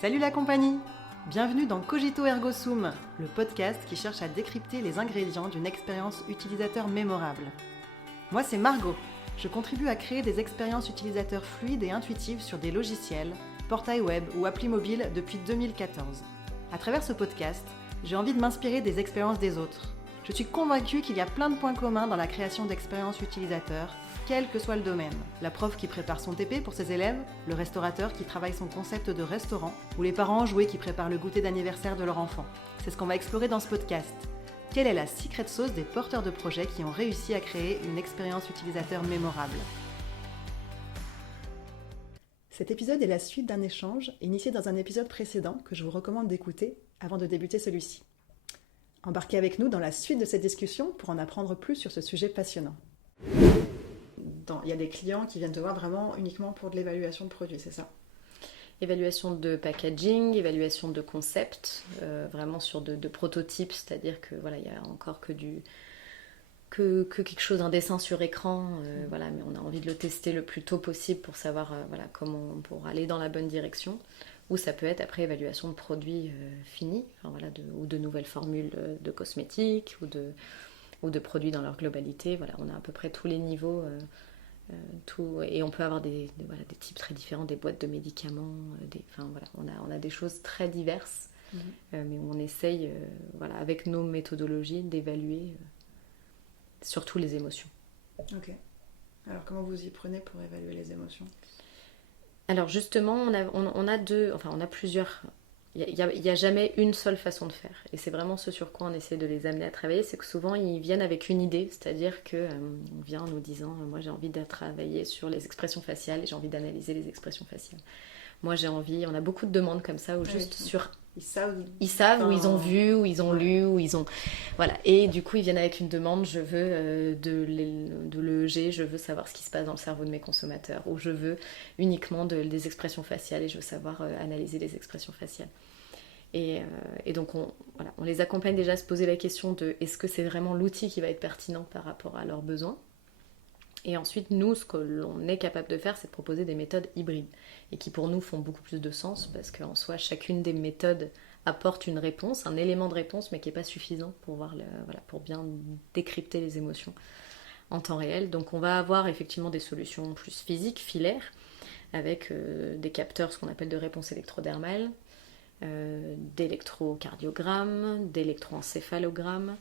Salut la compagnie! Bienvenue dans Cogito Ergo Sum, le podcast qui cherche à décrypter les ingrédients d'une expérience utilisateur mémorable. Moi c'est Margot, je contribue à créer des expériences utilisateurs fluides et intuitives sur des logiciels, portails web ou applis mobiles depuis 2014. À travers ce podcast, j'ai envie de m'inspirer des expériences des autres. Je suis convaincue qu'il y a plein de points communs dans la création d'expériences utilisateurs, quel que soit le domaine. La prof qui prépare son TP pour ses élèves, le restaurateur qui travaille son concept de restaurant, ou les parents enjoués qui préparent le goûter d'anniversaire de leur enfant. C'est ce qu'on va explorer dans ce podcast. Quelle est la secret sauce des porteurs de projets qui ont réussi à créer une expérience utilisateur mémorable? Cet épisode est la suite d'un échange initié dans un épisode précédent que je vous recommande d'écouter avant de débuter celui-ci. Embarquez avec nous dans la suite de cette discussion pour en apprendre plus sur ce sujet passionnant. Il y a des clients qui viennent te voir vraiment uniquement pour de l'évaluation de produits, c'est ça? Évaluation de packaging, évaluation de concept, vraiment sur de prototypes, c'est-à-dire que voilà, il y a encore que quelque chose, un dessin sur écran, voilà, mais on a envie de le tester le plus tôt possible pour savoir comment pour aller dans la bonne direction. Ou ça peut être après évaluation de produits finis, ou de nouvelles formules de cosmétiques ou de produits dans leur globalité. Voilà, on a à peu près tous les niveaux. Et on peut avoir des types très différents, des boîtes de médicaments, on a des choses très diverses, mais on essaye avec nos méthodologies d'évaluer surtout les émotions. Ok. Alors comment vous y prenez pour évaluer les émotions? Alors justement, on a plusieurs. Il n'y a jamais une seule façon de faire. Et c'est vraiment ce sur quoi on essaie de les amener à travailler. C'est que souvent, ils viennent avec une idée. C'est-à-dire qu'on vient en nous disant « Moi, j'ai envie de travailler sur les expressions faciales et j'ai envie d'analyser les expressions faciales. » Moi, j'ai envie... On a beaucoup de demandes comme ça, où juste sur... Ils savent, ou ils ont vu, ou ils ont lu, ou ils ont... Voilà. Et du coup, ils viennent avec une demande. Je veux de l'EEG, je veux savoir ce qui se passe dans le cerveau de mes consommateurs. Ou je veux uniquement des expressions faciales et je veux savoir analyser les expressions faciales. Et donc, on les accompagne déjà à se poser la question de est-ce que c'est vraiment l'outil qui va être pertinent par rapport à leurs besoins. Et ensuite, nous, ce que l'on est capable de faire, c'est de proposer des méthodes hybrides et qui, pour nous, font beaucoup plus de sens parce qu'en soi, chacune des méthodes apporte une réponse, un élément de réponse, mais qui n'est pas suffisant pour bien décrypter les émotions en temps réel. Donc, on va avoir effectivement des solutions plus physiques, filaires, avec des capteurs, ce qu'on appelle de réponse électrodermale, d'électrocardiogramme, d'électroencéphalogramme.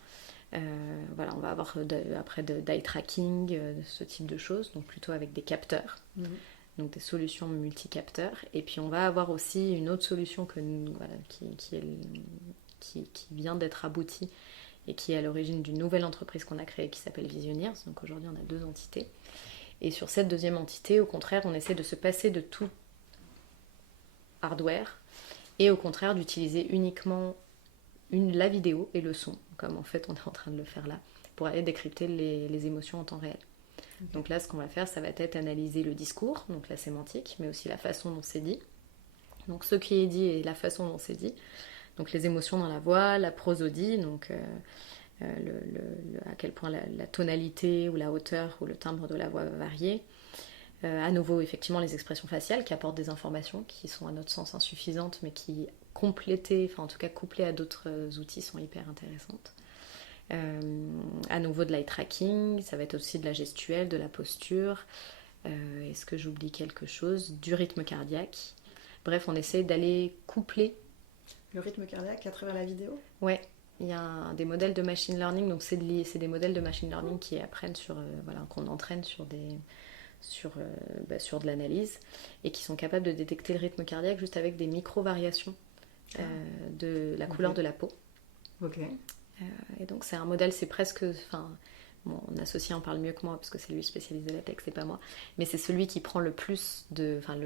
On va avoir après d'eye tracking, ce type de choses, donc plutôt avec des capteurs, donc des solutions multicapteurs. Et puis on va avoir aussi une autre solution qui vient d'être aboutie et qui est à l'origine d'une nouvelle entreprise qu'on a créée qui s'appelle Visioneers. Donc aujourd'hui on a 2 entités. Et sur cette deuxième entité, au contraire, on essaie de se passer de tout hardware et au contraire d'utiliser uniquement la vidéo et le son, comme en fait on est en train de le faire là, pour aller décrypter les émotions en temps réel. Okay. Donc là, ce qu'on va faire, ça va être analyser le discours, donc la sémantique, mais aussi la façon dont c'est dit. Donc ce qui est dit et la façon dont c'est dit. Donc les émotions dans la voix, la prosodie, donc à quel point la tonalité ou la hauteur ou le timbre de la voix va varier. À nouveau, effectivement, les expressions faciales qui apportent des informations qui sont à notre sens insuffisantes, mais qui couplées à d'autres outils sont hyper intéressantes. À nouveau de l'eye tracking, ça va être aussi de la gestuelle, de la posture. Est-ce que j'oublie quelque chose? Du rythme cardiaque. Bref, on essaie d'aller coupler. Le rythme cardiaque à travers la vidéo? Ouais, il y a des modèles de machine learning, donc c'est des modèles de machine learning qui apprennent qu'on entraîne sur de l'analyse et qui sont capables de détecter le rythme cardiaque juste avec des micro-variations de la couleur de la peau. Ok. Et donc c'est un modèle, c'est presque... mon associé en parle mieux que moi parce que c'est lui spécialisé la tech, c'est pas moi. Mais c'est celui qui prend le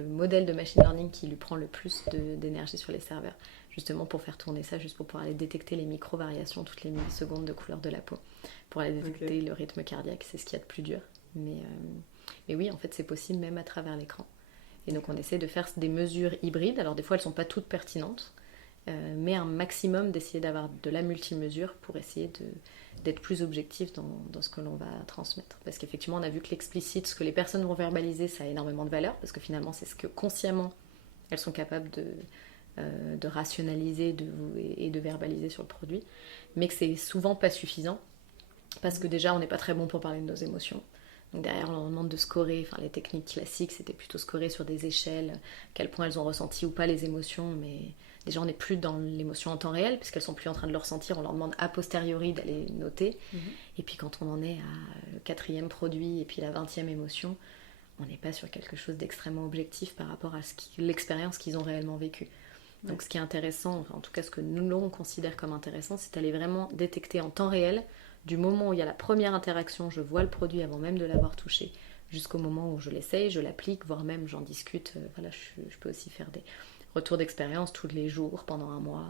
modèle de machine learning qui lui prend le plus d'énergie sur les serveurs, justement pour faire tourner ça, juste pour pouvoir aller détecter les micro-variations toutes les millisecondes de couleur de la peau, pour aller détecter le rythme cardiaque, c'est ce qu'il y a de plus dur. Mais oui, en fait, c'est possible même à travers l'écran. Et donc, on essaie de faire des mesures hybrides. Alors, des fois, elles ne sont pas toutes pertinentes, mais un maximum d'essayer d'avoir de la multimesure pour essayer d'être plus objectif dans ce que l'on va transmettre. Parce qu'effectivement, on a vu que l'explicite, ce que les personnes vont verbaliser, ça a énormément de valeur, parce que finalement, c'est ce que consciemment, elles sont capables de rationaliser et de verbaliser sur le produit, mais que c'est souvent pas suffisant, parce que déjà on n'est pas très bon pour parler de nos émotions. Donc derrière on leur demande de scorer, les techniques classiques c'était plutôt scorer sur des échelles, à quel point elles ont ressenti ou pas les émotions, mais déjà on n'est plus dans l'émotion en temps réel, puisqu'elles sont plus en train de le ressentir, on leur demande a posteriori d'aller noter, et puis quand on en est à le 4e produit et puis la 20e émotion, on n'est pas sur quelque chose d'extrêmement objectif par rapport à l'expérience qu'ils ont réellement vécue. Donc ce qui est intéressant, en tout cas ce que nous on considère comme intéressant, c'est d'aller vraiment détecter en temps réel, du moment où il y a la première interaction, je vois le produit avant même de l'avoir touché, jusqu'au moment où je l'essaye, je l'applique, voire même j'en discute. Je peux aussi faire des retours d'expérience tous les jours, pendant un mois,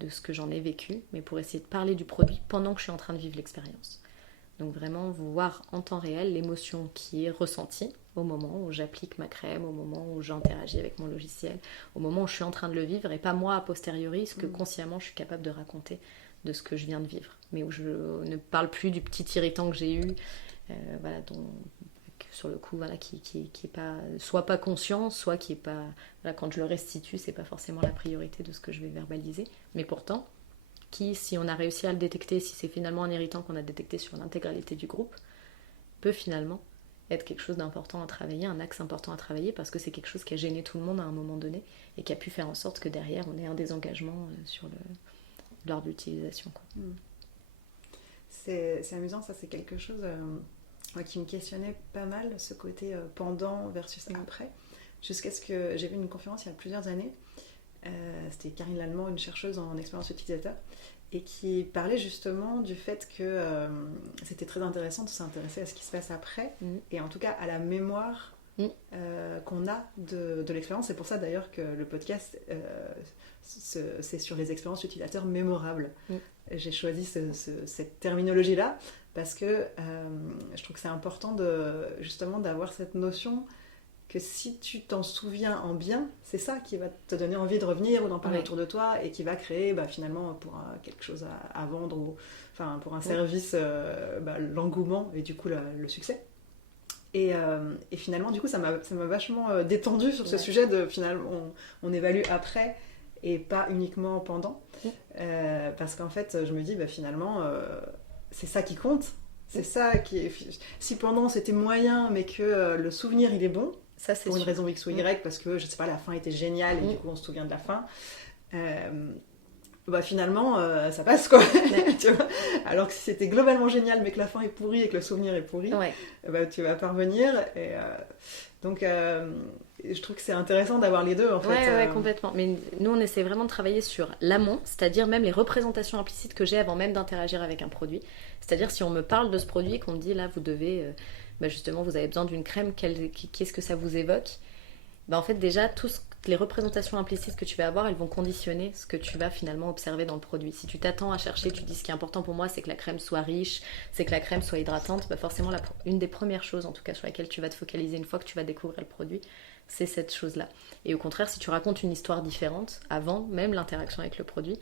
de ce que j'en ai vécu, mais pour essayer de parler du produit pendant que je suis en train de vivre l'expérience. Donc vraiment voir en temps réel l'émotion qui est ressentie au moment où j'applique ma crème, au moment où j'interagis avec mon logiciel, au moment où je suis en train de le vivre, et pas moi a posteriori, ce que consciemment je suis capable de raconter de ce que je viens de vivre. Mais où je ne parle plus du petit irritant que j'ai eu, sur le coup, qui est pas, soit pas conscient, soit qui est pas... quand je le restitue, c'est pas forcément la priorité de ce que je vais verbaliser. Mais pourtant, si on a réussi à le détecter, si c'est finalement un irritant qu'on a détecté sur l'intégralité du groupe, peut finalement être quelque chose d'important à travailler, un axe important à travailler, parce que c'est quelque chose qui a gêné tout le monde à un moment donné et qui a pu faire en sorte que derrière on ait un désengagement lors de l'utilisation. C'est amusant, ça c'est quelque chose qui me questionnait pas mal, ce côté pendant versus après, jusqu'à ce que j'ai vu une conférence il y a plusieurs années. C'était Karine Lallemand, une chercheuse en expérience utilisateur, et qui parlait justement du fait que c'était très intéressant de s'intéresser à ce qui se passe après, et en tout cas à la mémoire qu'on a de l'expérience. C'est pour ça d'ailleurs que le podcast, c'est sur les expériences utilisateurs mémorables. J'ai choisi cette terminologie-là parce que je trouve que c'est important justement d'avoir cette notion que si tu t'en souviens en bien, c'est ça qui va te donner envie de revenir ou d'en parler autour de toi, et qui va créer finalement pour quelque chose à vendre, ou pour un service, l'engouement et du coup le succès. Et finalement du coup ça m'a vachement détendu sur ce sujet de finalement on évalue après et pas uniquement pendant, parce qu'en fait je me dis finalement c'est ça qui compte, c'est ça qui est... Si pendant c'était moyen mais que le souvenir il est bon, ça, c'est pour une raison X ou Y, parce que je sais pas, la fin était géniale et du coup on se souvient de la fin, finalement ça passe quoi. Tu vois, alors que si c'était globalement génial mais que la fin est pourrie et que le souvenir est pourri, tu vas pas revenir. Et donc je trouve que c'est intéressant d'avoir les deux en fait. Complètement. Mais nous on essaie vraiment de travailler sur l'amont, c'est-à-dire même les représentations implicites que j'ai avant même d'interagir avec un produit. C'est-à-dire si on me parle de ce produit, qu'on me dit là vous devez justement vous avez besoin d'une crème, qu'est-ce que ça vous évoque, en fait déjà toutes les représentations implicites que tu vas avoir, elles vont conditionner ce que tu vas finalement observer dans le produit. Si tu t'attends à chercher, tu dis ce qui est important pour moi c'est que la crème soit riche, c'est que la crème soit hydratante, forcément une des premières choses en tout cas sur laquelle tu vas te focaliser une fois que tu vas découvrir le produit, c'est cette chose-là. Et au contraire, si tu racontes une histoire différente avant même l'interaction avec le produit,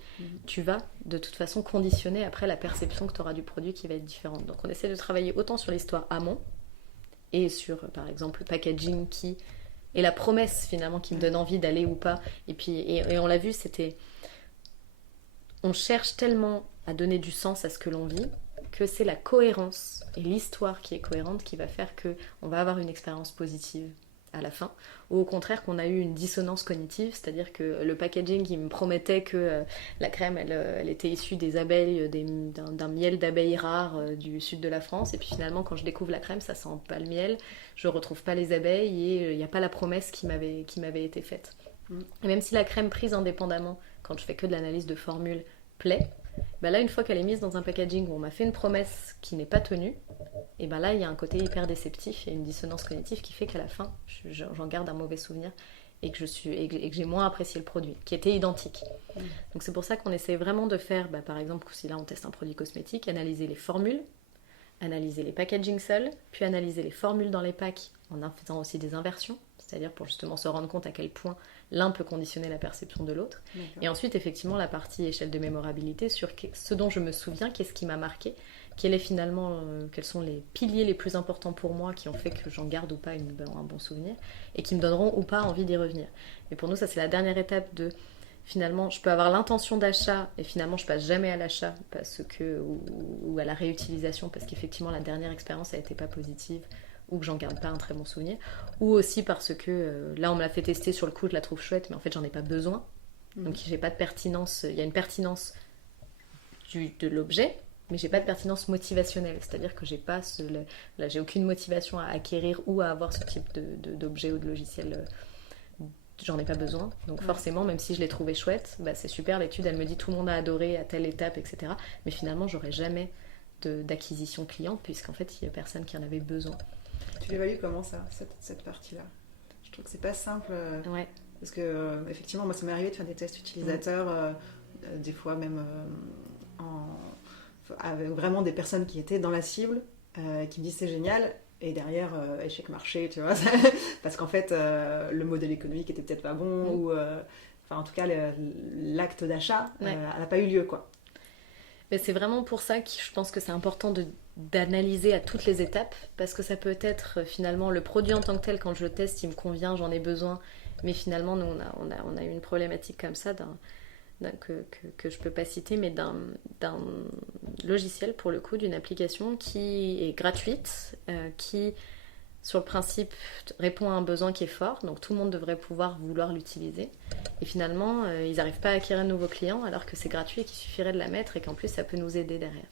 tu vas de toute façon conditionner après la perception que tu auras du produit qui va être différente. Donc on essaie de travailler autant sur l'histoire amont et sur par exemple le packaging qui est la promesse finalement qui me donne envie d'aller ou pas. Et puis et on l'a vu, on cherche tellement à donner du sens à ce que l'on vit que c'est la cohérence et l'histoire qui est cohérente qui va faire qu'on va avoir une expérience positive à la fin, ou au contraire qu'on a eu une dissonance cognitive, c'est-à-dire que le packaging qui me promettait que la crème elle était issue des abeilles, d'un miel d'abeilles rares du sud de la France, et puis finalement quand je découvre la crème ça sent pas le miel, je retrouve pas les abeilles et il n'y a pas la promesse qui m'avait été faite. Et même si la crème prise indépendamment, quand je fais que de l'analyse de formule, plaît, là une fois qu'elle est mise dans un packaging où on m'a fait une promesse qui n'est pas tenue, et là il y a un côté hyper déceptif, il y a une dissonance cognitive qui fait qu'à la fin j'en garde un mauvais souvenir et que j'ai moins apprécié le produit qui était identique. Donc c'est pour ça qu'on essaie vraiment de faire par exemple si là on teste un produit cosmétique, analyser les formules, analyser les packaging seuls, puis analyser les formules dans les packs en faisant aussi des inversions, c'est-à-dire pour justement se rendre compte à quel point l'un peut conditionner la perception de l'autre. D'accord. Et ensuite effectivement la partie échelle de mémorabilité sur ce dont je me souviens, qu'est-ce qui m'a marqué, quels sont les piliers les plus importants pour moi qui ont fait que j'en garde ou pas un bon souvenir et qui me donneront ou pas envie d'y revenir. Mais pour nous, ça c'est la dernière étape de finalement, je peux avoir l'intention d'achat et finalement je passe jamais à l'achat ou à la réutilisation parce qu'effectivement la dernière expérience n'a été pas positive ou que j'en garde pas un très bon souvenir, ou aussi parce que là on me l'a fait tester sur le coup, je la trouve chouette mais en fait j'en ai pas besoin. Donc j'ai pas de pertinence, il y a une pertinence de l'objet, mais j'ai pas de pertinence motivationnelle, c'est-à-dire que j'ai aucune motivation à acquérir ou à avoir ce type d'objet ou de logiciel. J'en ai pas besoin, donc forcément même si je l'ai trouvé chouette, c'est super, l'étude elle me dit tout le monde a adoré à telle étape, etc. Mais finalement j'aurais jamais d'acquisition client puisqu'en fait il y a personne qui en avait besoin. Tu l'évalues comment ça, cette partie-là? Je trouve que c'est pas simple. Ouais. Parce que effectivement moi ça m'est arrivé de faire des tests utilisateurs, des fois même avec vraiment des personnes qui étaient dans la cible, qui me disent c'est génial. Et derrière, échec marché, tu vois, parce qu'en fait, le modèle économique était peut-être pas bon, ou en tout cas, l'acte d'achat n'a pas eu lieu, quoi. Mais c'est vraiment pour ça que je pense que c'est important d'analyser à toutes les étapes, parce que ça peut être finalement le produit en tant que tel, quand je le teste, il me convient, j'en ai besoin, mais finalement, nous, on a eu une problématique comme ça, que je peux pas citer, mais d'un logiciel, pour le coup, d'une application qui est gratuite, qui, sur le principe, répond à un besoin qui est fort, donc tout le monde devrait pouvoir vouloir l'utiliser. Et finalement, ils n'arrivent pas à acquérir de nouveaux clients, alors que c'est gratuit et qu'il suffirait de la mettre, et qu'en plus, ça peut nous aider derrière.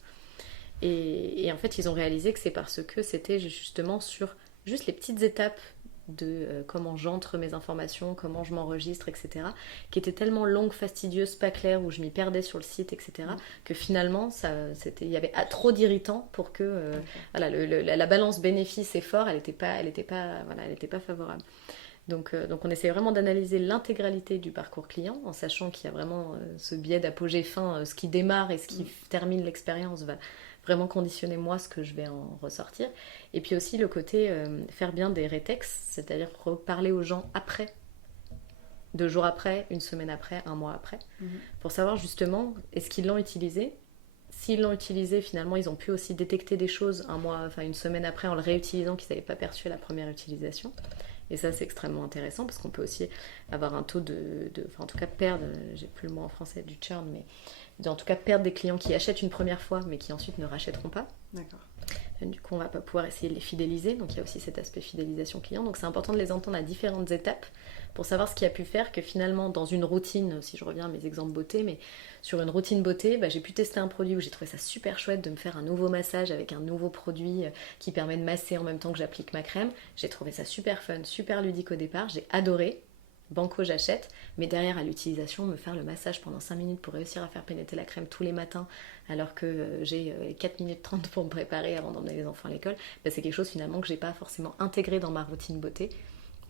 Et en fait, ils ont réalisé que c'est parce que c'était justement sur juste les petites étapes de comment j'entre mes informations, comment je m'enregistre, etc., qui était tellement longue, fastidieuse, pas claire, où je m'y perdais sur le site, etc., que finalement, il y avait trop d'irritants pour que la balance bénéfice-effort, elle n'était pas favorable. Donc on essaie vraiment d'analyser l'intégralité du parcours client, en sachant qu'il y a vraiment ce biais d'apogée fin, ce qui démarre et ce qui termine l'expérience va vraiment conditionner moi ce que je vais en ressortir. Et puis aussi le côté faire bien des rétextes, c'est-à-dire reparler aux gens après, 2 jours après, 1 semaine après, 1 mois après, pour savoir justement est-ce qu'ils l'ont utilisé. S'ils l'ont utilisé, finalement, ils ont pu aussi détecter des choses 1 semaine après en le réutilisant qu'ils n'avaient pas perçu à la première utilisation. Et ça, c'est extrêmement intéressant parce qu'on peut aussi avoir un taux en tout cas perdre, j'ai plus le mot en français, du churn, mais en tout cas perdre des clients qui achètent une première fois mais qui ensuite ne rachèteront pas. D'accord. Du coup, on va pas pouvoir essayer de les fidéliser, donc il y a aussi cet aspect fidélisation client. Donc c'est important de les entendre à différentes étapes pour savoir ce qui a pu faire que finalement, dans une routine, si je reviens à mes exemples beauté, mais sur une routine beauté, j'ai pu tester un produit où j'ai trouvé ça super chouette de me faire un nouveau massage avec un nouveau produit qui permet de masser en même temps que j'applique ma crème. J'ai trouvé ça super fun, super ludique au départ, j'ai adoré. Banco, j'achète, mais derrière à l'utilisation, me faire le massage pendant 5 minutes pour réussir à faire pénétrer la crème tous les matins alors que j'ai 4 minutes 30 pour me préparer avant d'emmener les enfants à l'école, c'est quelque chose finalement que j'ai pas forcément intégré dans ma routine beauté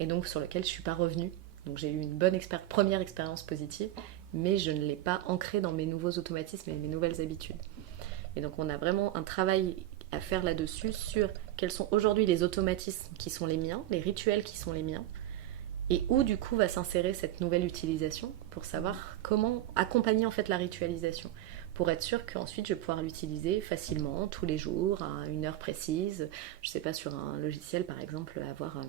et donc sur lequel je suis pas revenue. Donc j'ai eu une bonne première expérience positive, mais je ne l'ai pas ancrée dans mes nouveaux automatismes et mes nouvelles habitudes. Et donc on a vraiment un travail à faire là-dessus sur quels sont aujourd'hui les automatismes qui sont les miens, les rituels qui sont les miens, et où du coup va s'insérer cette nouvelle utilisation pour savoir comment accompagner en fait la ritualisation pour être sûr qu'ensuite je vais pouvoir l'utiliser facilement tous les jours à une heure précise. Je sais pas, sur un logiciel par exemple, avoir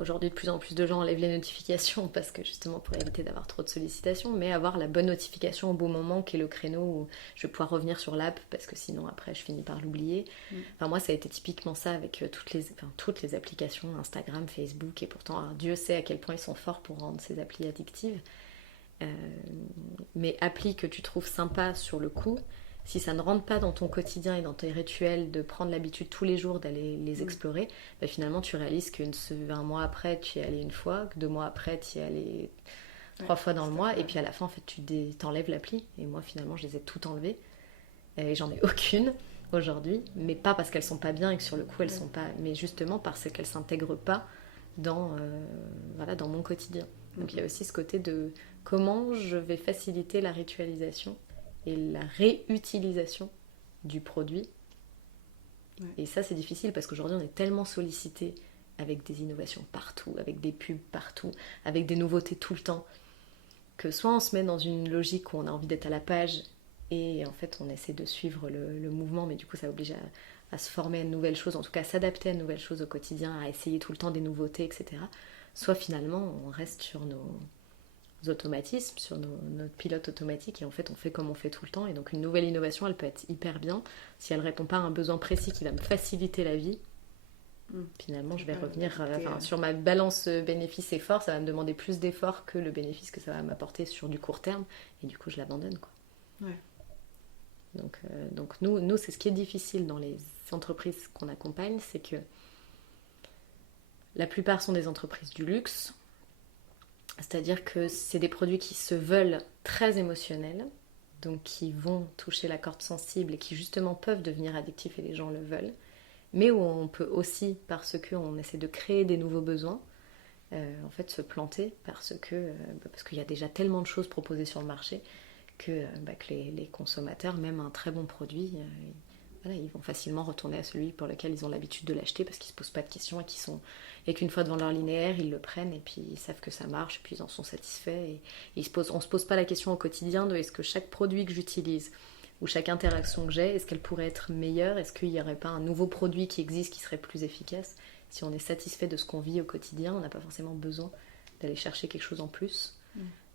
aujourd'hui de plus en plus de gens enlèvent les notifications parce que justement pour éviter d'avoir trop de sollicitations, mais avoir la bonne notification au bon moment qui est le créneau où je vais pouvoir revenir sur l'app parce que sinon après je finis par l'oublier. Enfin moi ça a été typiquement ça avec toutes les applications, Instagram, Facebook, et pourtant Dieu sait à quel point ils sont forts pour rendre ces applis addictives. Mais applis que tu trouves sympa sur le coup, si ça ne rentre pas dans ton quotidien et dans tes rituels de prendre l'habitude tous les jours d'aller les explorer, finalement tu réalises qu'un mois après tu y es allé 1 fois, que 2 mois après tu y es allé 3 fois dans le mois, et puis à la fin en fait tu t'enlèves l'appli. Et moi finalement je les ai toutes enlevées et j'en ai aucune aujourd'hui, mais pas parce qu'elles sont pas bien et que sur le coup elles sont pas, mais justement parce qu'elles s'intègrent pas dans mon quotidien. Donc il y a aussi ce côté de comment je vais faciliter la ritualisation et la réutilisation du produit. Et ça c'est difficile parce qu'aujourd'hui on est tellement sollicité avec des innovations partout, avec des pubs partout, avec des nouveautés tout le temps, que soit on se met dans une logique où on a envie d'être à la page et en fait on essaie de suivre le mouvement, mais du coup ça oblige à se former à de nouvelles choses, en tout cas à s'adapter à de nouvelles choses au quotidien, à essayer tout le temps des nouveautés, etc. Soit finalement on reste sur nos automatismes, sur notre pilote automatique, et en fait on fait comme on fait tout le temps, et donc une nouvelle innovation elle peut être hyper bien si elle répond pas à un besoin précis qui va me faciliter la vie. Finalement je vais revenir sur ma balance bénéfice-effort, ça va me demander plus d'efforts que le bénéfice que ça va m'apporter sur du court terme, et du coup je l'abandonne, quoi. Ouais. Donc nous c'est ce qui est difficile dans les entreprises qu'on accompagne, c'est que la plupart sont des entreprises du luxe. C'est-à-dire que c'est des produits qui se veulent très émotionnels, donc qui vont toucher la corde sensible et qui justement peuvent devenir addictifs et les gens le veulent, mais où on peut aussi, parce qu'on essaie de créer des nouveaux besoins, en fait se planter parce qu'il y a déjà tellement de choses proposées sur le marché que les consommateurs, même un très bon produit, ils vont facilement retourner à celui pour lequel ils ont l'habitude de l'acheter parce qu'ils ne se posent pas de questions et qu'une fois devant leur linéaire, ils le prennent et puis ils savent que ça marche et puis ils en sont satisfaits. Et on ne se pose pas la question au quotidien de est-ce que chaque produit que j'utilise ou chaque interaction que j'ai, est-ce qu'elle pourrait être meilleure? Est-ce qu'il n'y aurait pas un nouveau produit qui existe qui serait plus efficace? Si on est satisfait de ce qu'on vit au quotidien, on n'a pas forcément besoin d'aller chercher quelque chose en plus.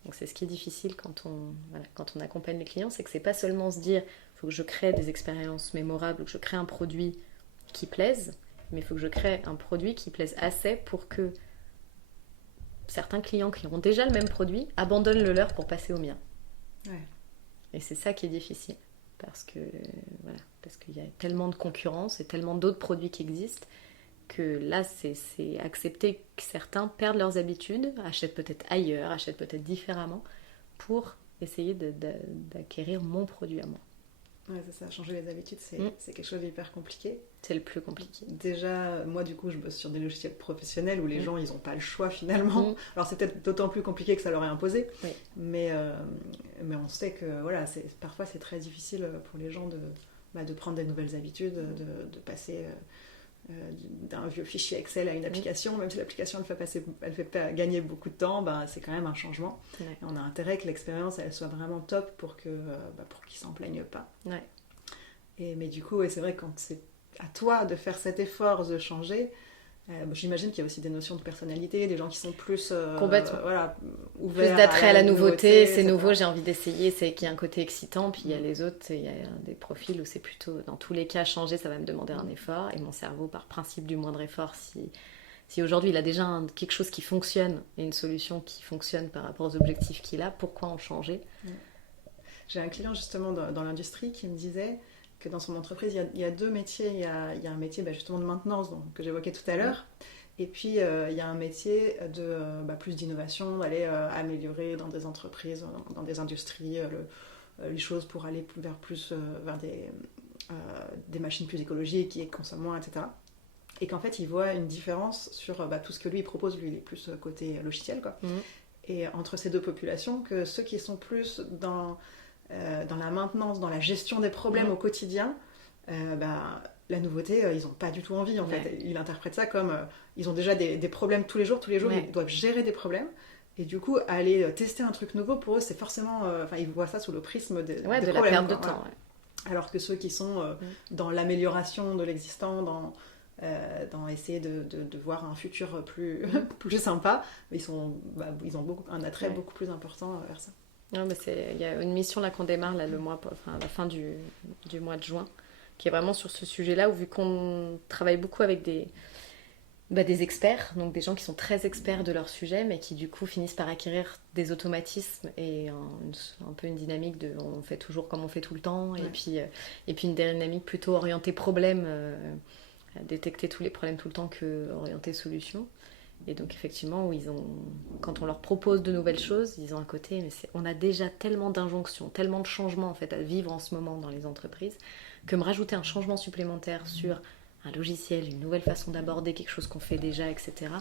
Donc c'est ce qui est difficile quand on accompagne les clients, c'est que c'est pas seulement se dire il faut que je crée des expériences mémorables ou que je crée un produit qui plaise, mais il faut que je crée un produit qui plaise assez pour que certains clients qui ont déjà le même produit abandonnent le leur pour passer au mien. Ouais. Et c'est ça qui est difficile, parce qu'il y a tellement de concurrence et tellement d'autres produits qui existent que là c'est accepter que certains perdent leurs habitudes, achètent peut-être ailleurs, achètent peut-être différemment pour essayer d'acquérir mon produit à moi. Ouais, c'est ça, changer les habitudes, c'est quelque chose d'hyper compliqué. C'est le plus compliqué. Déjà, moi du coup, je bosse sur des logiciels professionnels où les gens, ils n'ont pas le choix finalement. Alors c'est peut-être d'autant plus compliqué que ça leur est imposé, mais on sait que voilà, parfois c'est très difficile pour les gens de prendre des nouvelles habitudes, de passer d'un vieux fichier Excel à une application, même si l'application elle fait pas gagner beaucoup de temps, c'est quand même un changement. Et on a intérêt que l'expérience elle soit vraiment top pour qu'ils s'en plaignent pas. Mais du coup, c'est vrai, quand c'est à toi de faire cet effort de changer, j'imagine qu'il y a aussi des notions de personnalité, des gens qui sont plus ouverts, plus d'attrait à la nouveauté, c'est nouveau, j'ai envie d'essayer, c'est qu'il y a un côté excitant, puis il y a les autres, il y a des profils où c'est plutôt, dans tous les cas, changer, ça va me demander un effort, et mon cerveau, par principe du moindre effort, si aujourd'hui il a déjà quelque chose qui fonctionne, et une solution qui fonctionne par rapport aux objectifs qu'il a, pourquoi en changer? J'ai un client justement dans l'industrie qui me disait que dans son entreprise, il y a deux métiers. Il y a un métier justement de maintenance que j'évoquais tout à l'heure. Et puis, il y a un métier de plus d'innovation, d'aller améliorer dans des entreprises, dans des industries, les choses pour aller vers des machines plus écologiques qui consomment moins, etc. Et qu'en fait, il voit une différence sur tout ce que lui il propose. Lui, il est plus côté logiciel, quoi. Et entre ces deux populations, que ceux qui sont plus dans la maintenance, dans la gestion des problèmes au quotidien, la nouveauté, ils n'ont pas du tout envie en fait. Ils interprètent ça comme ils ont déjà des problèmes tous les jours, ils doivent gérer des problèmes. Et du coup, aller tester un truc nouveau, pour eux, c'est forcément... ils voient ça sous le prisme des problèmes. La perte de temps. Alors que ceux qui sont dans l'amélioration de l'existant, dans essayer de voir un futur plus sympa, ils ont un attrait beaucoup plus important vers ça. Non, mais il y a une mission là qu'on démarre là, à la fin du mois de juin, qui est vraiment sur ce sujet-là, où vu qu'on travaille beaucoup avec des experts, donc des gens qui sont très experts de leur sujet, mais qui du coup finissent par acquérir des automatismes et un peu une dynamique de on fait toujours comme on fait tout le temps, et puis une dynamique plutôt orientée problème, à détecter tous les problèmes tout le temps que orientée solution. Et donc effectivement, quand on leur propose de nouvelles choses, ils ont un côté, mais on a déjà tellement d'injonctions, tellement de changements en fait à vivre en ce moment dans les entreprises, que me rajouter un changement supplémentaire sur un logiciel, une nouvelle façon d'aborder quelque chose qu'on fait déjà, etc.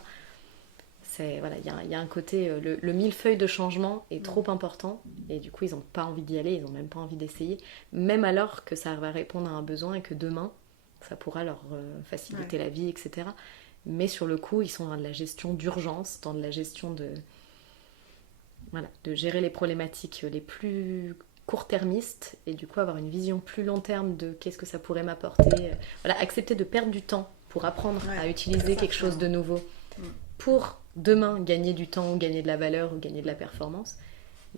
Il y a un côté, le millefeuille de changement est trop important, et du coup ils n'ont pas envie d'y aller, ils n'ont même pas envie d'essayer, même alors que ça va répondre à un besoin et que demain ça pourra leur faciliter la vie, etc. Mais sur le coup, ils sont dans de la gestion d'urgence, dans de la gestion de gérer les problématiques les plus court-termiste et du coup avoir une vision plus long terme de qu'est-ce que ça pourrait m'apporter. Voilà, accepter de perdre du temps pour apprendre à utiliser quelque chose de nouveau pour demain gagner du temps, gagner de la valeur ou gagner de la performance.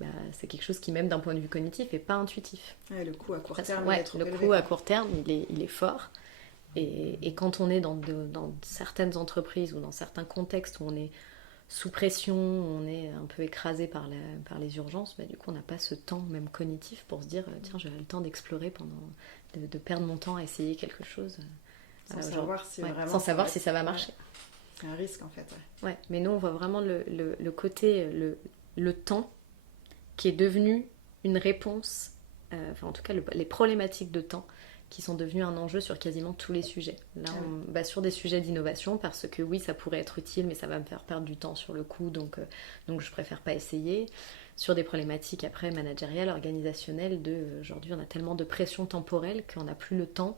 Bah, c'est quelque chose qui, même d'un point de vue cognitif, n'est pas intuitif. Ouais, le coût à court terme, à court terme, il est fort. Et quand on est dans certaines entreprises ou dans certains contextes où on est sous pression, où on est un peu écrasé par les urgences, bah, du coup on n'a pas ce temps même cognitif pour se dire tiens, j'aurai le temps d'explorer de perdre mon temps à essayer quelque chose. Sans savoir si vraiment si ça va marcher. C'est un risque en fait. Ouais, mais nous on voit vraiment le côté, le temps qui est devenu une réponse, en tout cas les problématiques de temps qui sont devenues un enjeu sur quasiment tous les sujets. Là, on va sur des sujets d'innovation parce que oui, ça pourrait être utile, mais ça va me faire perdre du temps sur le coup, donc je préfère pas essayer. Sur des problématiques après managériales, organisationnelles, aujourd'hui on a tellement de pression temporelle qu'on n'a plus le temps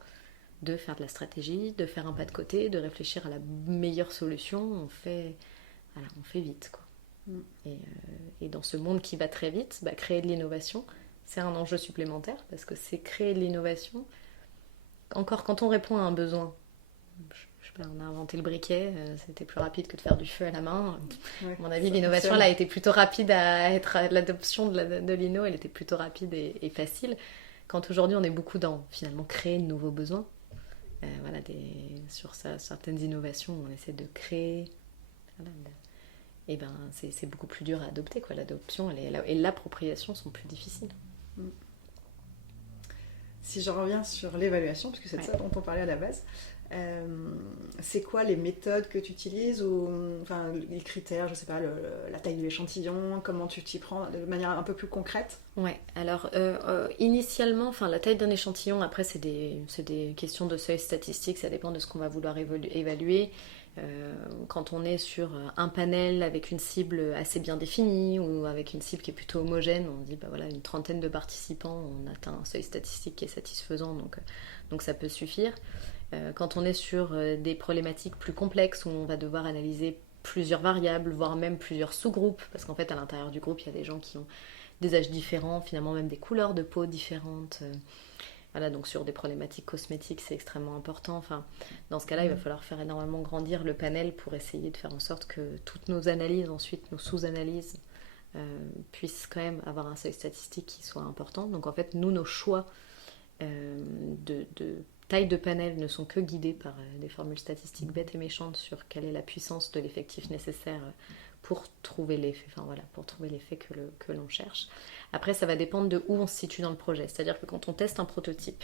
de faire de la stratégie, de faire un pas de côté, de réfléchir à la meilleure solution. On fait vite, quoi. Et dans ce monde qui va très vite, créer de l'innovation, c'est un enjeu supplémentaire parce que c'est créer de l'innovation. Encore quand on répond à un besoin, je sais pas, on a inventé le briquet, c'était plus rapide que de faire du feu à la main. À mon avis, l'innovation, elle a été plutôt rapide l'adoption de l'inno, elle était plutôt rapide et facile. Quand aujourd'hui, on est beaucoup dans, finalement, créer de nouveaux besoins. Sur certaines innovations, on essaie de créer... et c'est beaucoup plus dur à adopter, quoi. L'adoption et l'appropriation sont plus difficiles. Si je reviens sur l'évaluation, parce que c'est de ça dont on parlait à la base, c'est quoi les méthodes que tu utilises ou les critères, je sais pas, la taille de l'échantillon, comment tu t'y prends de manière un peu plus concrète? Ouais, alors initialement, la taille d'un échantillon, après c'est des questions de seuil statistique, ça dépend de ce qu'on va vouloir évaluer. Quand on est sur un panel avec une cible assez bien définie ou avec une cible qui est plutôt homogène, on dit une trentaine de participants, on atteint un seuil statistique qui est satisfaisant, donc ça peut suffire. Quand on est sur des problématiques plus complexes où on va devoir analyser plusieurs variables, voire même plusieurs sous-groupes, parce qu'en fait à l'intérieur du groupe il y a des gens qui ont des âges différents, finalement même des couleurs de peau différentes. Donc sur des problématiques cosmétiques, c'est extrêmement important. Dans ce cas-là, il va falloir faire énormément grandir le panel pour essayer de faire en sorte que toutes nos analyses, ensuite nos sous-analyses, puissent quand même avoir un seuil statistique qui soit important. Donc en fait, nous, nos choix de taille de panel ne sont que guidés par des formules statistiques bêtes et méchantes sur quelle est la puissance de l'effectif nécessaire pour trouver l'effet, pour trouver l'effet que l'on cherche. Après, ça va dépendre de où on se situe dans le projet. C'est-à-dire que quand on teste un prototype,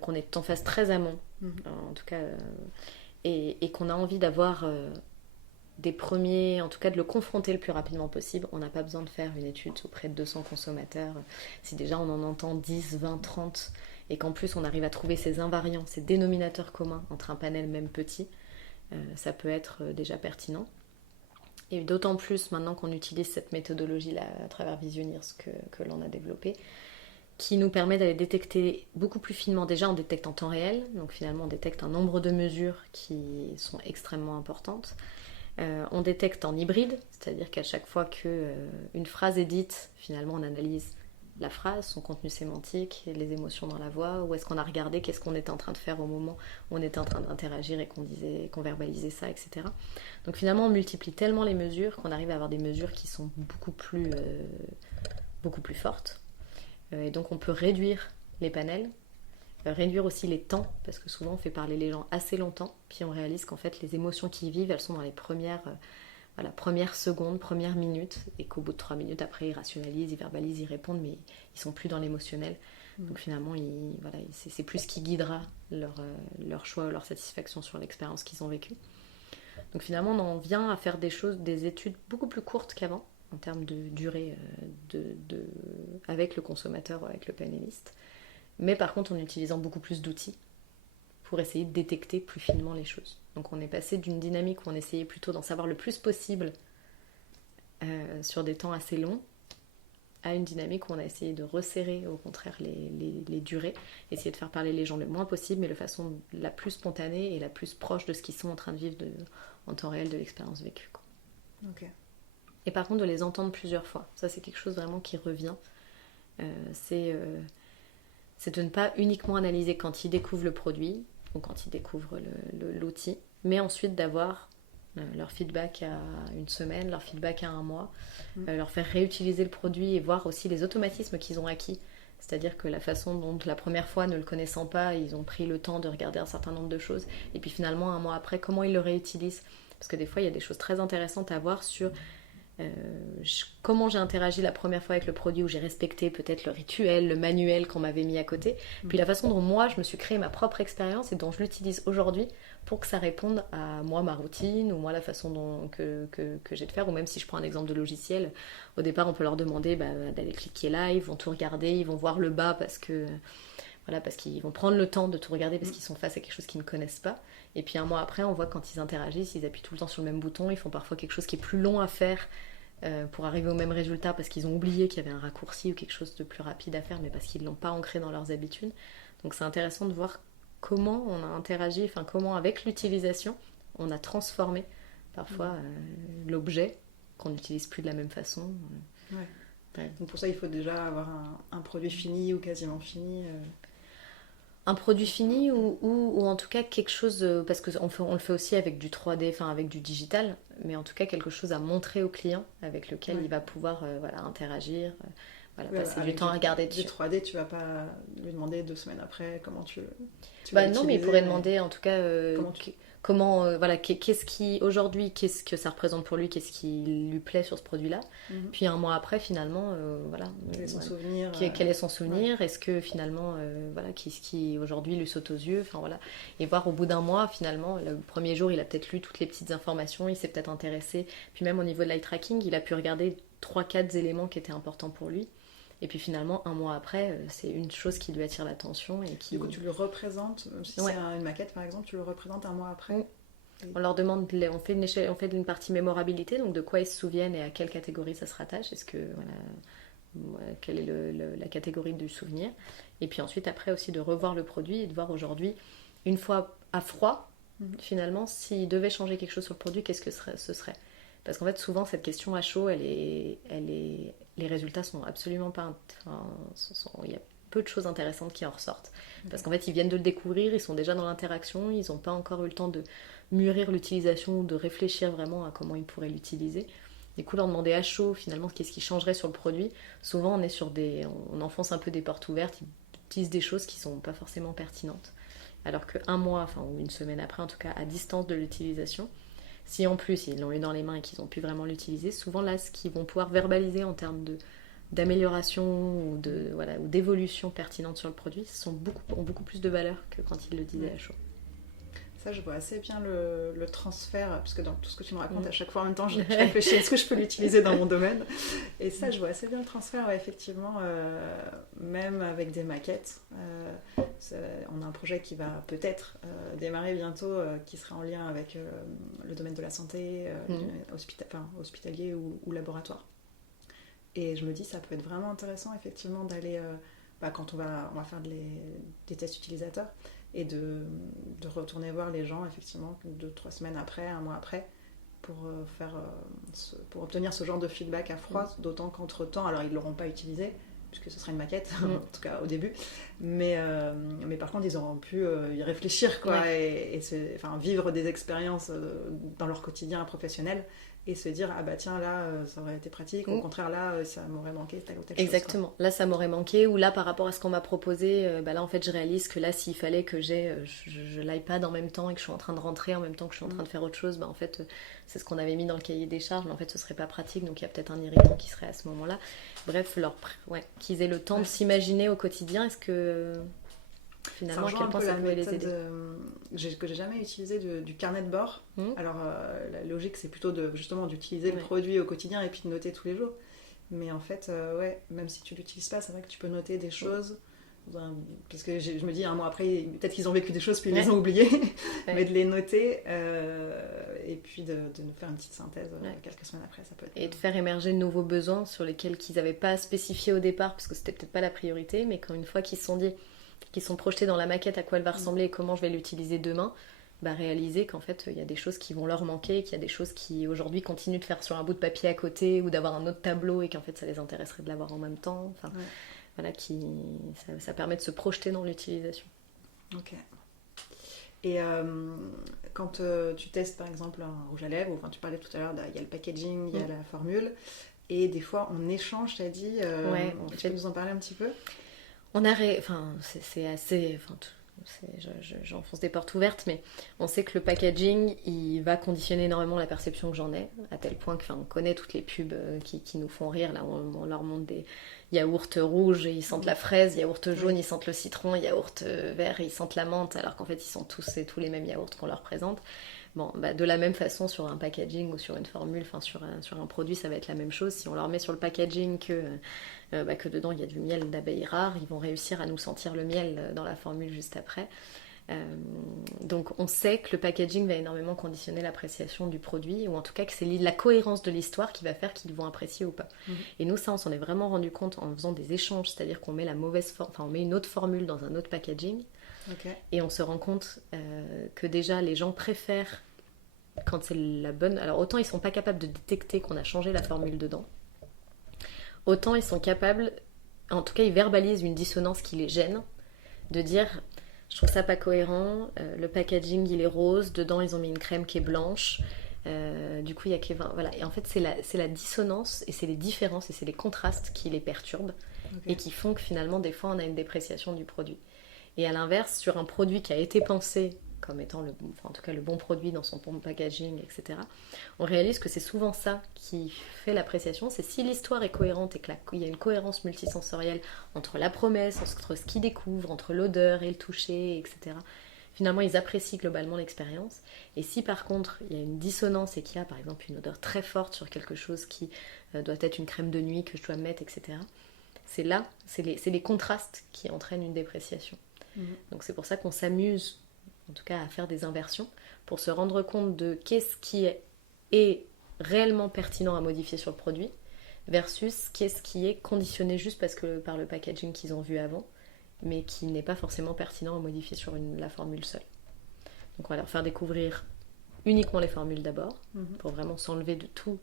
qu'on est en phase très amont, en tout cas, et qu'on a envie d'avoir des premiers, en tout cas de le confronter le plus rapidement possible, on n'a pas besoin de faire une étude auprès de 200 consommateurs. Si déjà on en entend 10, 20, 30, et qu'en plus on arrive à trouver ces invariants, ces dénominateurs communs entre un panel même petit, ça peut être déjà pertinent. Et d'autant plus maintenant qu'on utilise cette méthodologie-là à travers Visioneers que l'on a développée, qui nous permet d'aller détecter beaucoup plus finement. Déjà, on détecte en temps réel, donc finalement on détecte un nombre de mesures qui sont extrêmement importantes. On détecte en hybride, c'est-à-dire qu'à chaque fois qu'une phrase est dite, finalement on analyse la phrase, son contenu sémantique, les émotions dans la voix, où est-ce qu'on a regardé, qu'est-ce qu'on était en train de faire au moment où on était en train d'interagir et qu'on verbalisait ça, etc. Donc finalement, on multiplie tellement les mesures qu'on arrive à avoir des mesures qui sont beaucoup plus fortes. Et donc on peut réduire les panels, réduire aussi les temps, parce que souvent on fait parler les gens assez longtemps, puis on réalise qu'en fait les émotions qu'ils vivent, elles sont dans les premières secondes, premières minutes, et qu'au bout de 3 minutes après ils rationalisent, ils verbalisent, ils répondent, mais ils sont plus dans l'émotionnel. Donc finalement c'est plus ce qui guidera leur choix, leur satisfaction sur l'expérience qu'ils ont vécue. Donc finalement on en vient à faire des études beaucoup plus courtes qu'avant en termes de durée avec le consommateur ou avec le panéliste, mais par contre en utilisant beaucoup plus d'outils pour essayer de détecter plus finement les choses. Donc on est passé d'une dynamique où on essayait plutôt d'en savoir le plus possible sur des temps assez longs, à une dynamique où on a essayé de resserrer au contraire les durées, essayer de faire parler les gens le moins possible, mais de façon la plus spontanée et la plus proche de ce qu'ils sont en train de vivre en temps réel de l'expérience vécue. Ok. Et par contre de les entendre plusieurs fois, ça c'est quelque chose vraiment qui revient. c'est de ne pas uniquement analyser quand ils découvrent le produit ou quand ils découvrent l'outil, mais ensuite d'avoir leur feedback à une semaine, leur feedback à un mois, leur faire réutiliser le produit et voir aussi les automatismes qu'ils ont acquis. C'est-à-dire que la façon dont la première fois, ne le connaissant pas, ils ont pris le temps de regarder un certain nombre de choses, et puis finalement, un mois après, comment ils le réutilisent. Parce que des fois, il y a des choses très intéressantes à voir sur comment j'ai interagi la première fois avec le produit, où j'ai respecté peut-être le rituel, le manuel qu'on m'avait mis à côté, puis la façon dont moi je me suis créé ma propre expérience et dont je l'utilise aujourd'hui pour que ça réponde à moi, ma routine, ou moi la façon que j'ai de faire. Ou même si je prends un exemple de logiciel, au départ on peut leur demander d'aller cliquer là, ils vont tout regarder, ils vont voir le bas parce qu'ils vont prendre le temps de tout regarder parce qu'ils sont face à quelque chose qu'ils ne connaissent pas. Et puis un mois après, on voit quand ils interagissent, ils appuient tout le temps sur le même bouton, ils font parfois quelque chose qui est plus long à faire pour arriver au même résultat parce qu'ils ont oublié qu'il y avait un raccourci ou quelque chose de plus rapide à faire, mais parce qu'ils ne l'ont pas ancré dans leurs habitudes. Donc c'est intéressant de voir comment on a interagi, enfin comment avec l'utilisation, on a transformé parfois l'objet qu'on n'utilise plus de la même façon. Ouais. Donc pour ça, il faut déjà avoir un produit fini ou quasiment fini. Un produit fini ou en tout cas quelque chose, parce qu'on le fait aussi avec du 3D, enfin avec du digital, mais en tout cas quelque chose à montrer au client avec lequel il va pouvoir interagir, passer du temps à regarder dessus. Du 3D, tu vas pas lui demander 2 semaines après comment tu vas non, mais il pourrait demander en tout cas qu'est-ce que ça représente pour lui, qu'est-ce qui lui plaît sur ce produit-là. Puis un mois après, finalement, quel est son souvenir, quel est son souvenir, est-ce que finalement, qu'est-ce qui aujourd'hui lui saute aux yeux, et voir au bout d'un mois, finalement, le premier jour, il a peut-être lu toutes les petites informations, il s'est peut-être intéressé, puis même au niveau de l'eye tracking, il a pu regarder 3-4 éléments qui étaient importants pour lui. Et puis finalement, un mois après, c'est une chose qui lui attire l'attention. Du coup, tu le représentes, si c'est une maquette par exemple, tu le représentes un mois après. On leur demande, on fait une partie mémorabilité, donc de quoi ils se souviennent et à quelle catégorie ça se rattache. Est-ce que, quelle est la catégorie du souvenir. Et puis ensuite, après aussi de revoir le produit et de voir aujourd'hui, une fois à froid, finalement, s'il devait changer quelque chose sur le produit, qu'est-ce que ce serait. Parce qu'en fait, souvent, cette question à chaud, les résultats sont absolument pas... il y a peu de choses intéressantes qui en ressortent. Parce qu'en fait, ils viennent de le découvrir, ils sont déjà dans l'interaction, ils n'ont pas encore eu le temps de mûrir l'utilisation, de réfléchir vraiment à comment ils pourraient l'utiliser. Du coup, leur demander à chaud, finalement, qu'est-ce qui changerait sur le produit. Souvent, on enfonce un peu des portes ouvertes, ils disent des choses qui ne sont pas forcément pertinentes. Alors qu'un mois, ou une semaine après, en tout cas, à distance de l'utilisation, si en plus ils l'ont eu dans les mains et qu'ils ont pu vraiment l'utiliser, souvent là, ce qu'ils vont pouvoir verbaliser en termes d'amélioration ou d'évolution pertinente sur le produit ont beaucoup plus de valeur que quand ils le disaient à chaud. Ça, je vois assez bien le transfert, parce que dans tout ce que tu me racontes, à chaque fois en même temps, je réfléchis, est-ce que je peux l'utiliser dans mon domaine ? Et ça, je vois assez bien le transfert, effectivement, même avec des maquettes. On a un projet qui va peut-être démarrer bientôt, qui sera en lien avec le domaine de la santé, hospitalier ou laboratoire. Et je me dis, ça peut être vraiment intéressant, effectivement, d'aller, quand on va faire des tests utilisateurs, et de retourner voir les gens, effectivement, 2-3 semaines après, un mois après, pour pour obtenir ce genre de feedback à froid, d'autant qu'entre-temps, alors ils ne l'auront pas utilisé, puisque ce sera une maquette, en tout cas au début, mais par contre, ils auront pu y réfléchir, et vivre des expériences dans leur quotidien professionnel, et se dire, tiens, là, ça aurait été pratique, au contraire, là, ça m'aurait manqué telle ou telle chose. Exactement, là, ça m'aurait manqué, ou là, par rapport à ce qu'on m'a proposé, là, en fait, je réalise que là, s'il fallait que je l'iPad en même temps et que je suis en train de rentrer en même temps que je suis en train de faire autre chose, en fait, c'est ce qu'on avait mis dans le cahier des charges, mais en fait, ce serait pas pratique, donc il y a peut-être un irritant qui serait à ce moment-là. Bref, qu'ils aient le temps de s'imaginer au quotidien, est-ce que... Finalement, à quel point ça peut les aider. Que j'ai jamais utilisé du carnet de bord. Alors, la logique, c'est plutôt justement d'utiliser le produit au quotidien et puis de noter tous les jours. Mais en fait, même si tu l'utilises pas, c'est vrai que tu peux noter des choses. Parce que je me dis, un mois après, peut-être qu'ils ont vécu des choses puis ils les ont oubliées. Mais de les noter et puis de nous faire une petite synthèse quelques semaines après, ça peut être... Et de faire émerger de nouveaux besoins sur lesquels qu'ils n'avaient pas spécifié au départ, parce que c'était peut-être pas la priorité, mais une fois qu'ils se sont dit... qui sont projetés dans la maquette à quoi elle va ressembler et comment je vais l'utiliser demain, réaliser qu'en fait il y a des choses qui vont leur manquer, qu'il y a des choses qui aujourd'hui continuent de faire sur un bout de papier à côté ou d'avoir un autre tableau et qu'en fait ça les intéresserait de l'avoir en même temps. voilà, ça permet de se projeter dans l'utilisation. Ok. Et quand tu testes par exemple un rouge à lèvres, enfin tu parlais tout à l'heure, il y a le packaging, il y a la formule, et des fois on échange, t'as dit, Ouais, tu peux nous en parler un petit peu? Enfin, c'est assez... Enfin, j'enfonce des portes ouvertes, mais on sait que le packaging, il va conditionner énormément la perception que j'en ai, à tel point que, on connaît toutes les pubs qui nous font rire. Là, on leur montre des yaourts rouges et ils sentent la fraise, yaourts jaunes, ils sentent le citron, yaourts verts et ils sentent la menthe, alors qu'en fait, ils sont tous les mêmes yaourts qu'on leur présente. Bon, de la même façon, sur un packaging ou sur une formule, enfin sur un produit, ça va être la même chose. Si on leur met sur le packaging que dedans il y a du miel d'abeille rare, ils vont réussir à nous sentir le miel dans la formule juste après. Donc on sait que le packaging va énormément conditionner l'appréciation du produit, ou en tout cas que c'est la cohérence de l'histoire qui va faire qu'ils vont apprécier ou pas. Et nous, ça, on s'en est vraiment rendu compte en faisant des échanges, c'est-à-dire qu'on met on met une autre formule dans un autre packaging. Okay. Et on se rend compte que déjà les gens préfèrent quand c'est la bonne. Alors autant ils sont pas capables de détecter qu'on a changé la formule dedans, autant ils sont capables, en tout cas ils verbalisent une dissonance qui les gêne, de dire je trouve ça pas cohérent, le packaging il est rose, dedans ils ont mis une crème qui est blanche, du coup il y a que 20, voilà. Et en fait c'est la dissonance et c'est les différences et c'est les contrastes qui les perturbent, et qui font que finalement des fois on a une dépréciation du produit. Et à l'inverse, sur un produit qui a été pensé comme étant en tout cas le bon produit dans son bon packaging, etc., on réalise que c'est souvent ça qui fait l'appréciation. C'est si l'histoire est cohérente et qu'il y a une cohérence multisensorielle entre la promesse, entre ce qu'ils découvrent, entre l'odeur et le toucher, etc., finalement ils apprécient globalement l'expérience. Et si par contre il y a une dissonance et qu'il y a par exemple une odeur très forte sur quelque chose qui doit être une crème de nuit que je dois mettre, etc., c'est les contrastes qui entraînent une dépréciation. Donc c'est pour ça qu'on s'amuse, en tout cas, à faire des inversions, pour se rendre compte de qu'est-ce qui est réellement pertinent à modifier sur le produit, versus qu'est-ce qui est conditionné juste par le packaging qu'ils ont vu avant, mais qui n'est pas forcément pertinent à modifier sur la formule seule. Donc on va leur faire découvrir uniquement les formules d'abord, pour vraiment s'enlever de tout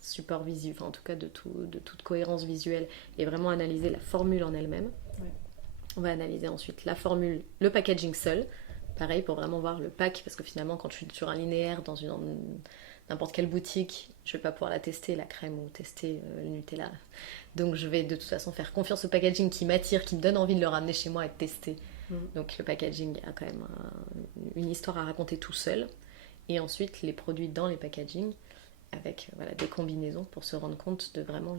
support visuel, enfin en tout cas de toute cohérence visuelle, et vraiment analyser la formule en elle-même. Ouais. On va analyser ensuite la formule, le packaging seul. Pareil, pour vraiment voir le pack, parce que finalement, quand je suis sur un linéaire dans n'importe quelle boutique, je ne vais pas pouvoir la tester, la crème, ou tester le Nutella. Donc je vais de toute façon faire confiance au packaging qui m'attire, qui me donne envie de le ramener chez moi et de tester. Donc le packaging a quand même une histoire à raconter tout seul. Et ensuite, les produits dans les packaging, avec des combinaisons pour se rendre compte de vraiment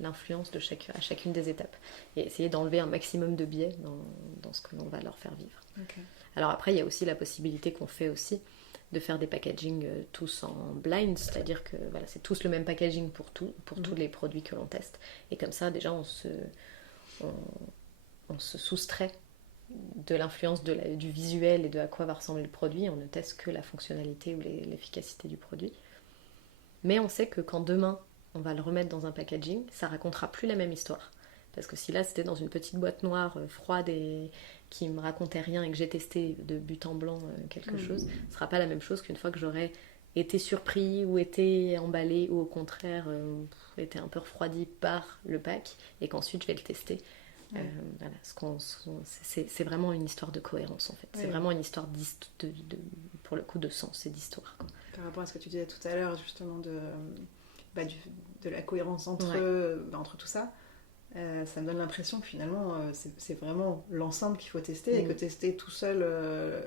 l'influence à chacune des étapes, et essayer d'enlever un maximum de biais dans ce que l'on va leur faire vivre. Okay. Alors après il y a aussi la possibilité qu'on fait aussi de faire des packaging tous en blind, c'est-à-dire que c'est tous le même packaging pour tous les produits que l'on teste, et comme ça déjà on se soustrait de l'influence du visuel et de à quoi va ressembler le produit. On ne teste que la fonctionnalité ou l'efficacité du produit. Mais on sait que quand demain on va le remettre dans un packaging, ça racontera plus la même histoire. Parce que si là c'était dans une petite boîte noire froide et qui me racontait rien, et que j'ai testé de but en blanc quelque chose, ce sera pas la même chose qu'une fois que j'aurai été surpris ou été emballé, ou au contraire été un peu refroidi par le pack, et qu'ensuite je vais le tester. C'est vraiment une histoire de cohérence en fait. C'est vraiment une histoire pour le coup de sens et d'histoire, quoi. Par rapport à ce que tu disais tout à l'heure justement de la cohérence entre tout ça, ça me donne l'impression que finalement c'est vraiment l'ensemble qu'il faut tester, et que tester tout seul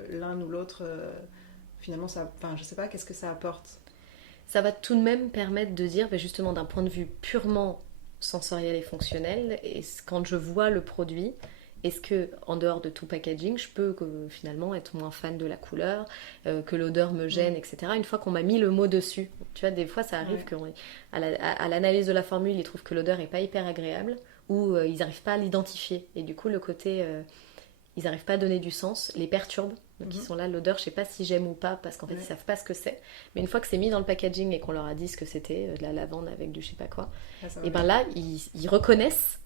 l'un ou l'autre, finalement je sais pas, qu'est-ce que ça apporte. Ça va tout de même permettre de dire justement d'un point de vue purement sensoriel et fonctionnel, et quand je vois le produit, est-ce que en dehors de tout packaging je peux finalement être moins fan de la couleur, que l'odeur me gêne, etc. Une fois qu'on m'a mis le mot dessus, tu vois, des fois ça arrive qu'à l'analyse de la formule ils trouvent que l'odeur est pas hyper agréable, ou ils n'arrivent pas à l'identifier, et du coup le côté ils n'arrivent pas à donner du sens, les perturbe. Donc ils sont là, l'odeur, je sais pas si j'aime ou pas, parce qu'en fait ils savent pas ce que c'est. Mais une fois que c'est mis dans le packaging et qu'on leur a dit ce que c'était, de la lavande avec du je sais pas quoi, et ben là ils reconnaissent,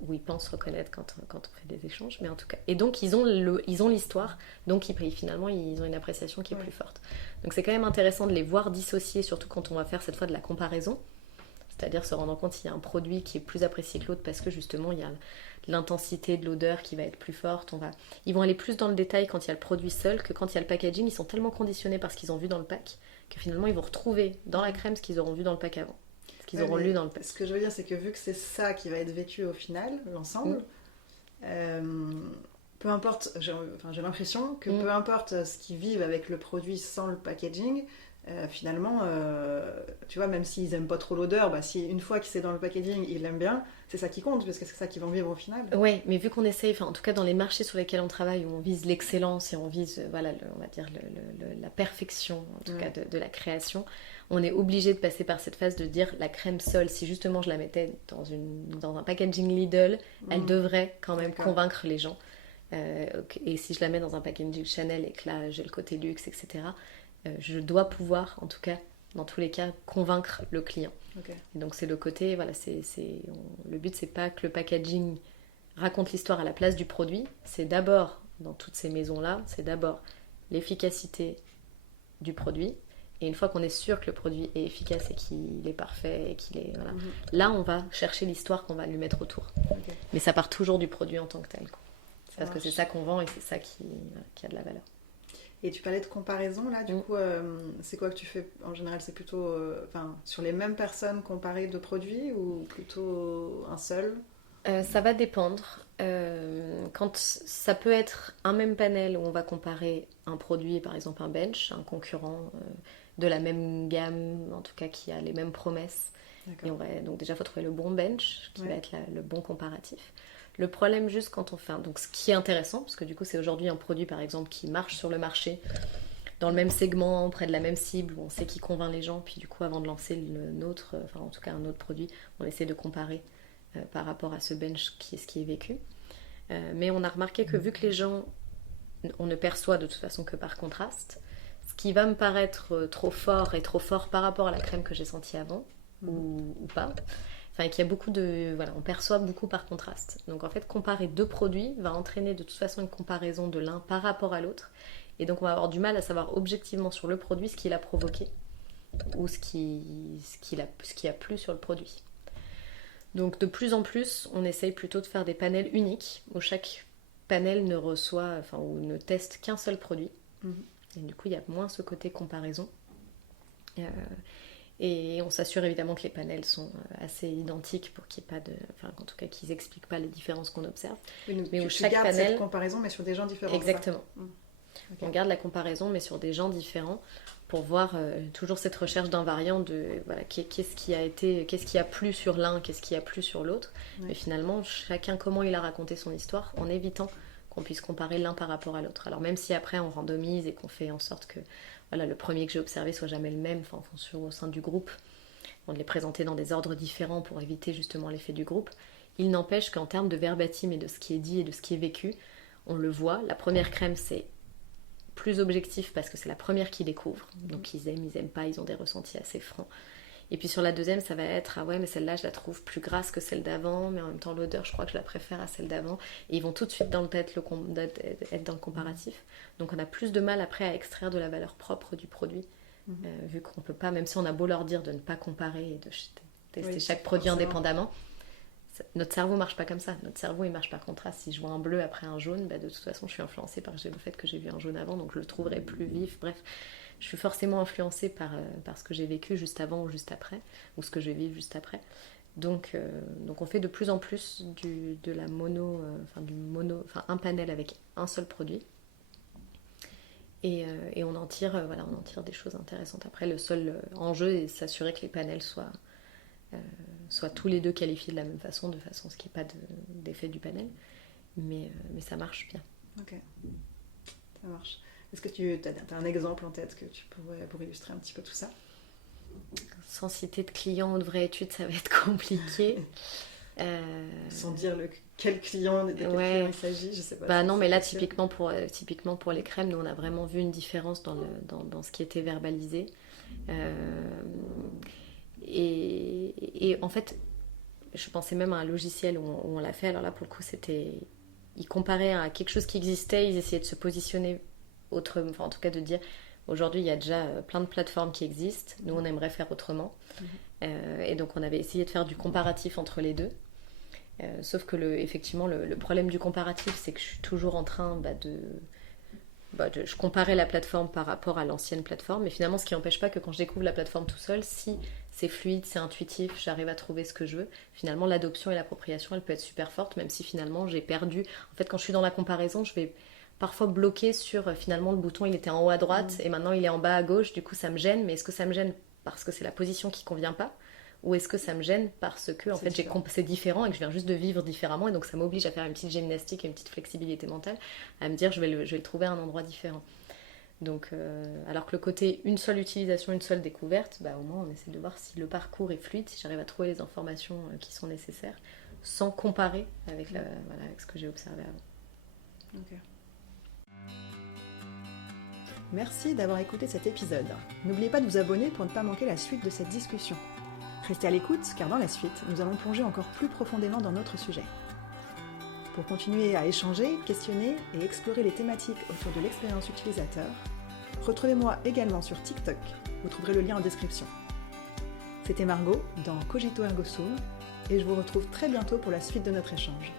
ou ils pensent reconnaître quand on fait des échanges, mais en tout cas. Et donc ils ont l'histoire, donc finalement ils ont une appréciation qui est plus forte. Donc c'est quand même intéressant de les voir dissocier, surtout quand on va faire cette fois de la comparaison. C'est-à-dire se rendre compte s'il y a un produit qui est plus apprécié que l'autre parce que justement il y a l'intensité de l'odeur qui va être plus forte. Ils vont aller plus dans le détail quand il y a le produit seul que quand il y a le packaging. Ils sont tellement conditionnés par ce qu'ils ont vu dans le pack que finalement ils vont retrouver dans la crème ce qu'ils auront vu dans le pack avant. Ce qu'ils auront lu dans le pack. Ce que je veux dire, c'est que vu que c'est ça qui va être vêtu au final, l'ensemble, peu importe, j'ai l'impression que peu importe ce qu'ils vivent avec le produit sans le packaging, finalement, tu vois, même s'ils aiment pas trop l'odeur, si une fois que c'est dans le packaging, ils l'aiment bien, c'est ça qui compte, parce que c'est ça qu'ils vont vivre au final. Ouais, mais vu qu'on essaye, en tout cas dans les marchés sur lesquels on travaille, où on vise l'excellence et on vise, on va dire la perfection, en tout cas de la création, on est obligé de passer par cette phase de dire la crème seule, si justement je la mettais dans un packaging Lidl, elle devrait quand même convaincre les gens. Et si je la mets dans un packaging Chanel et que là j'ai le côté luxe, etc., je dois pouvoir, en tout cas, dans tous les cas, convaincre le client. Et donc c'est le côté, le but c'est pas que le packaging raconte l'histoire à la place du produit, c'est d'abord, dans toutes ces maisons-là, c'est d'abord l'efficacité du produit, et une fois qu'on est sûr que le produit est efficace et qu'il est parfait, et qu'il est, là on va chercher l'histoire qu'on va lui mettre autour. Mais ça part toujours du produit en tant que tel, quoi. Parce que c'est ça qu'on vend et c'est ça qui a de la valeur. Et tu parlais de comparaison là, du coup, c'est quoi que tu fais en général? C'est plutôt sur les mêmes personnes comparer deux produits ou plutôt un seul? Ça va dépendre. Quand ça peut être un même panel où on va comparer un produit, par exemple un bench, un concurrent de la même gamme, en tout cas qui a les mêmes promesses. Et donc déjà, il faut trouver le bon bench qui va être le bon comparatif. Le problème juste quand on fait donc ce qui est intéressant, parce que du coup c'est aujourd'hui un produit par exemple qui marche sur le marché, dans le même segment, près de la même cible, où on sait qui convainc les gens, puis du coup avant de lancer nôtre, en tout cas un autre produit, on essaie de comparer par rapport à ce bench ce qui est vécu. Mais on a remarqué que vu que les gens, on ne perçoit de toute façon que par contraste, ce qui va me paraître trop fort et trop fort par rapport à la crème que j'ai sentie avant, ou pas, qu'il y a beaucoup on perçoit beaucoup par contraste. Donc en fait, comparer deux produits va entraîner de toute façon une comparaison de l'un par rapport à l'autre. Et donc on va avoir du mal à savoir objectivement sur le produit ce qu'il a provoqué ou ce qui a plu sur le produit. Donc de plus en plus, on essaye plutôt de faire des panels uniques où chaque panel ne reçoit, ou ne teste qu'un seul produit. Et du coup, il y a moins ce côté comparaison. Et on s'assure évidemment que les panels sont assez identiques pour qu'il n'y ait pas en tout cas qu'ils n'expliquent pas les différences qu'on observe. Mais où chaque panel, cette comparaison mais sur des gens différents. Exactement. On garde la comparaison mais sur des gens différents pour voir toujours cette recherche d'invariants de qu'est-ce qui a plu sur l'un, qu'est-ce qui a plu sur l'autre. Mais finalement, chacun comment il a raconté son histoire en évitant qu'on puisse comparer l'un par rapport à l'autre. Alors même si après on randomise et qu'on fait en sorte que le premier que j'ai observé soit jamais le même, en fonction au sein du groupe, on les présentait dans des ordres différents pour éviter justement l'effet du groupe. Il n'empêche qu'en termes de verbatim et de ce qui est dit et de ce qui est vécu, on le voit, la première crème c'est plus objectif parce que c'est la première qu'ils découvrent, donc ils aiment pas, ils ont des ressentis assez francs. Et puis sur la deuxième, ça va être mais celle-là je la trouve plus grasse que celle d'avant, mais en même temps l'odeur je crois que je la préfère à celle d'avant. Et ils vont tout de suite être dans le comparatif. Donc on a plus de mal après à extraire de la valeur propre du produit, vu qu'on peut pas, même si on a beau leur dire de ne pas comparer et de tester chaque produit indépendamment, notre cerveau marche pas comme ça. Notre cerveau il marche par contraste. Si je vois un bleu après un jaune, de toute façon je suis influencée par le fait que j'ai vu un jaune avant, donc je le trouverai plus vif. Bref, je suis forcément influencée par ce que j'ai vécu juste avant ou juste après, ou ce que je vais vivre juste après. Donc on fait de plus en plus de la un panel avec un seul produit. Et on en tire des choses intéressantes. Après, le seul enjeu est de s'assurer que les panels soient tous les deux qualifiés de la même façon, de façon à ce qu'il n'y ait pas d'effet du panel. Mais ça marche bien. Ok, ça marche. Est-ce que tu as un exemple en tête que tu pourrais pour illustrer un petit peu tout ça? Sans citer de client ou de vraie étude, ça va être compliqué. Sans dire quel client, de quel client il s'agit, je sais pas. Non, mais là, typiquement pour les crèmes, nous on a vraiment vu une différence dans ce qui était verbalisé. Et en fait, je pensais même à un logiciel où on l'a fait. Alors là, pour le coup, ils comparaient à quelque chose qui existait, ils essayaient de se positionner autrement, en tout cas de dire Aujourd'hui, il y a déjà plein de plateformes qui existent. Nous, on aimerait faire autrement. Et donc, on avait essayé de faire du comparatif entre les deux. Sauf que effectivement, le problème du comparatif, c'est que je suis toujours en train je comparais la plateforme par rapport à l'ancienne plateforme, mais finalement, ce qui n'empêche pas que quand je découvre la plateforme tout seul, si c'est fluide, c'est intuitif, j'arrive à trouver ce que je veux, finalement, l'adoption et l'appropriation, elle peut être super forte, même si finalement, j'ai perdu. En fait, quand je suis dans la comparaison, je vais parfois bloquer sur, finalement, le bouton, il était en haut à droite, et maintenant, il est en bas à gauche, du coup, ça me gêne, mais est-ce que ça me gêne parce que c'est la position qui ne convient pas ? Ou est-ce que ça me gêne parce que en fait, c'est différent et que je viens juste de vivre différemment et donc ça m'oblige à faire une petite gymnastique et une petite flexibilité mentale, à me dire je vais le trouver à un endroit différent. Donc, alors que le côté une seule utilisation, une seule découverte, au moins on essaie de voir si le parcours est fluide, si j'arrive à trouver les informations qui sont nécessaires sans comparer avec, avec ce que j'ai observé avant. Okay. Merci d'avoir écouté cet épisode. N'oubliez pas de vous abonner pour ne pas manquer la suite de cette discussion. Restez à l'écoute, car dans la suite, nous allons plonger encore plus profondément dans notre sujet. Pour continuer à échanger, questionner et explorer les thématiques autour de l'expérience utilisateur, retrouvez-moi également sur TikTok, vous trouverez le lien en description. C'était Margot dans Cogito Ergo Sum, et je vous retrouve très bientôt pour la suite de notre échange.